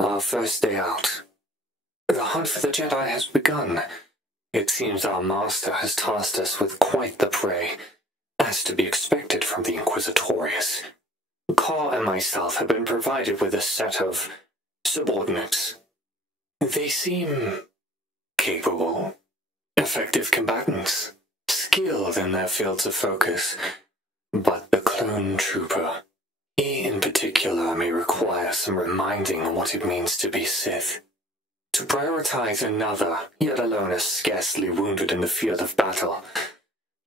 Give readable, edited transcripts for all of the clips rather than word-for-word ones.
Our first day out. The hunt for the Jedi has begun. It seems our master has tasked us with quite the prey, as to be expected from the Inquisitorius. Carr and myself have been provided with a set of subordinates. They seem capable, effective combatants, skilled in their fields of focus. But the clone trooper, he in particular may require some reminding on what it means to be Sith. To prioritize another, yet alone as scarcely wounded in the field of battle,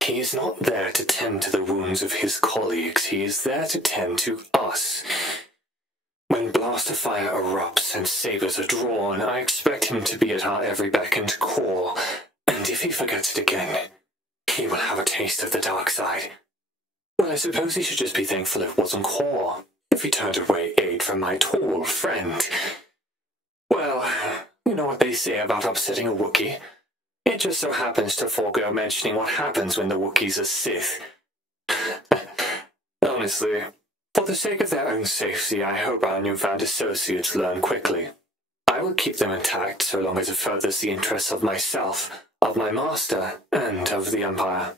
he is not there to tend to the wounds of his colleagues, he is there to tend to us. When blast of fire erupts and sabers are drawn, I expect him to be at our every beck and call, and if he forgets it again, he will have a taste of the dark side. Well, I suppose he should just be thankful it wasn't Core, if he turned away aid from my tall friend. Well, you know what they say about upsetting a Wookiee. It just so happens to forego mentioning what happens when the Wookiees are Sith. Honestly, for the sake of their own safety, I hope our newfound associates learn quickly. I will keep them intact so long as it furthers the interests of myself, of my master, and of the Empire.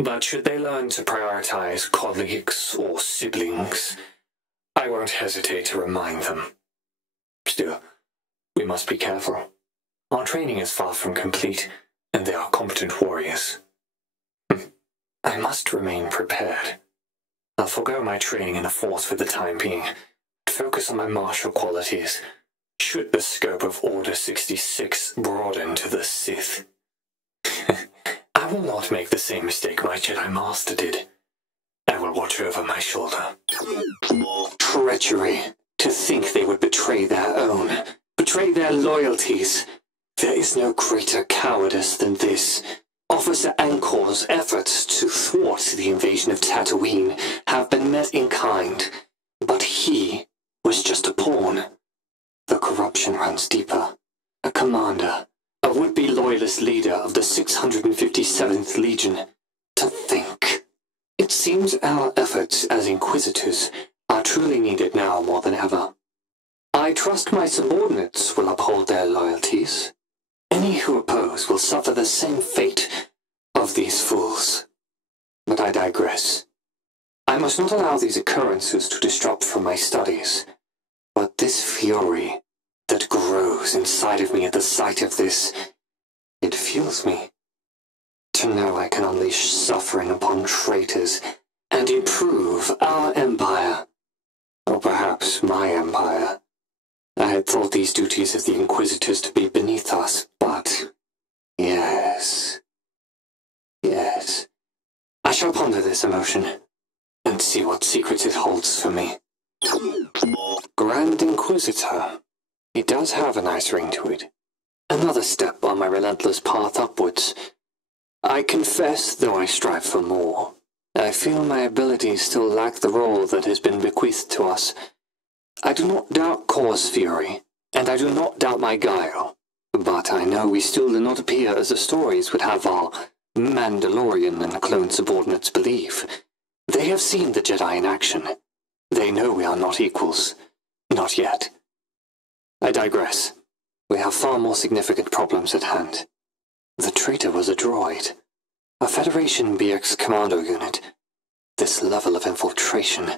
But should they learn to prioritize colleagues or siblings, I won't hesitate to remind them. Still, we must be careful. Our training is far from complete, and they are competent warriors. I must remain prepared. I'll forego my training in the Force for the time being, and focus on my martial qualities, should the scope of Order 66 broaden to the Sith. I will not make the same mistake my Jedi Master did. I will watch over my shoulder. Treachery. To think they would betray their own, betray their loyalties. There is no greater cowardice than this. Officer Ankor's efforts to thwart the invasion of Tatooine have been met in kind, but he was just a pawn. The corruption runs deeper. A commander, a would-be loyalist leader of the 657th Legion. To think. It seems our efforts as Inquisitors are truly needed now more than ever. I trust my subordinates will uphold their loyalties. Any who oppose will suffer the same fate of these fools. But I digress. I must not allow these occurrences to disrupt from my studies. But this fury that grows inside of me at the sight of this, it fuels me. To know I can unleash suffering upon traitors and improve our empire. Or perhaps my empire. I had thought these duties of the Inquisitors to be beneath us, but yes. I shall ponder this emotion, and see what secrets it holds for me. Grand Inquisitor. It does have a nice ring to it. Another step on my relentless path upwards. I confess, though I strive for more, I feel my abilities still lack the role that has been bequeathed to us. I do not doubt Core's fury, and I do not doubt my guile, but I know we still do not appear as the stories would have our Mandalorian and clone subordinates believe. They have seen the Jedi in action. They know we are not equals. Not yet. I digress. We have far more significant problems at hand. The traitor was a droid. A Federation BX commando unit. This level of infiltration.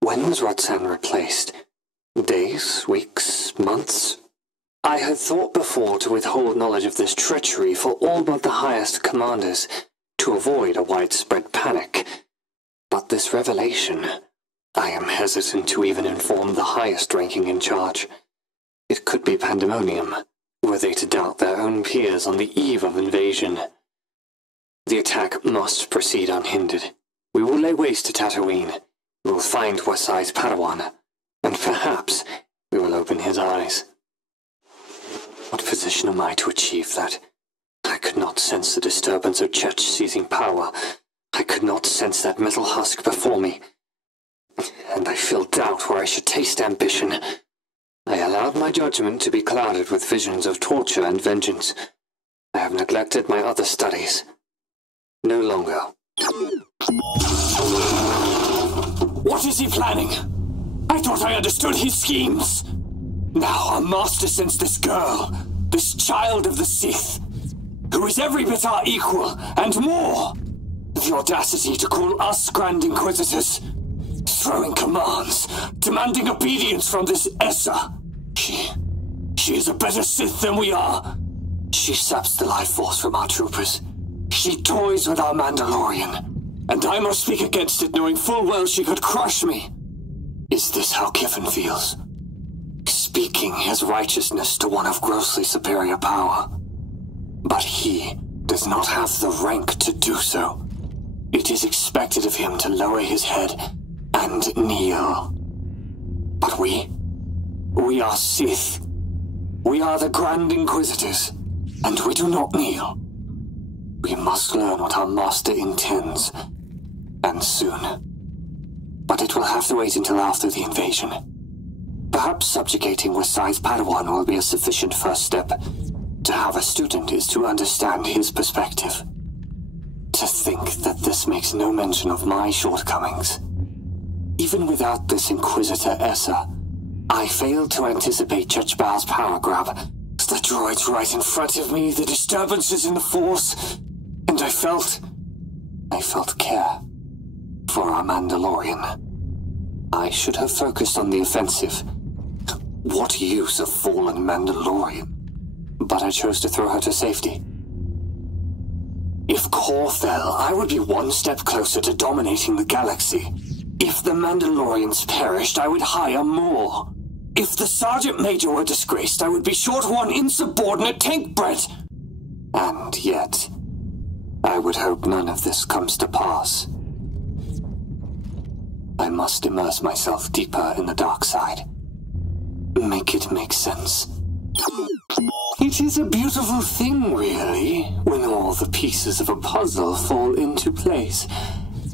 When was Roxanne replaced? Days, weeks, months? I had thought before to withhold knowledge of this treachery for all but the highest commanders, to avoid a widespread panic. But this revelation, I am hesitant to even inform the highest ranking in charge. It could be pandemonium, were they to doubt their own peers on the eve of invasion. The attack must proceed unhindered. We will lay waste to Tatooine. We will find Wasai's Padawan, and perhaps we will open his eyes. What position am I to achieve that? I could not sense the disturbance of Church seizing power. I could not sense that metal husk before me. And I feel doubt where I should taste ambition. I allowed my judgment to be clouded with visions of torture and vengeance. I have neglected my other studies. No longer. What is he planning? I thought I understood his schemes. Now our master sends this girl, this child of the Sith, who is every bit our equal, and more. The audacity to call us Grand Inquisitors, throwing commands, demanding obedience from this Essa. She is a better Sith than we are. She saps the life force from our troopers. She toys with our Mandalorian, and I must speak against it, knowing full well she could crush me. Is this how Kiffin feels? Speaking his righteousness to one of grossly superior power. But he does not have the rank to do so. It is expected of him to lower his head and kneel. But we are Sith. We are the Grand Inquisitors, and we do not kneel. We must learn what our master intends, and soon. But it will have to wait until after the invasion. Perhaps subjugating Wasai's Padawan will be a sufficient first step. To have a student is to understand his perspective. To think that this makes no mention of my shortcomings. Even without this Inquisitor Essa, I failed to anticipate Judge Bao's power grab. The droids right in front of me, the disturbances in the Force, and I felt care for our Mandalorian. I should have focused on the offensive. What use a fallen Mandalorian? But I chose to throw her to safety. If Kor fell, I would be one step closer to dominating the galaxy. If the Mandalorians perished, I would hire more. If the Sergeant Major were disgraced, I would be short one insubordinate tank brat. And yet, I would hope none of this comes to pass. I must immerse myself deeper in the dark side. Make it make sense. It is a beautiful thing, really, when all the pieces of a puzzle fall into place.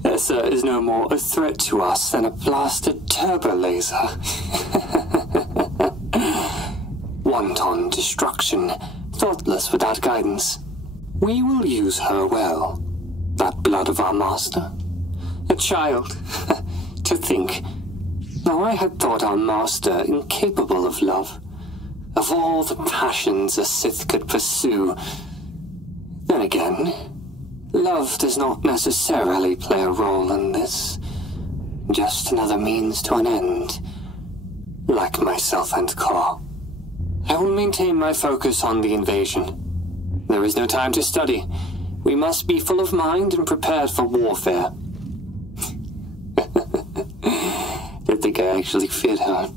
Essa is no more a threat to us than a blasted turbo laser. Wanton destruction, thoughtless without guidance. We will use her well. That blood of our master. A child. To think. Now I had thought our master incapable of love. Of all the passions a Sith could pursue. Then again, love does not necessarily play a role in this. Just another means to an end. Like myself and Kor. I will maintain my focus on the invasion. There is no time to study. We must be full of mind and prepared for warfare. Didn't think I actually fit her.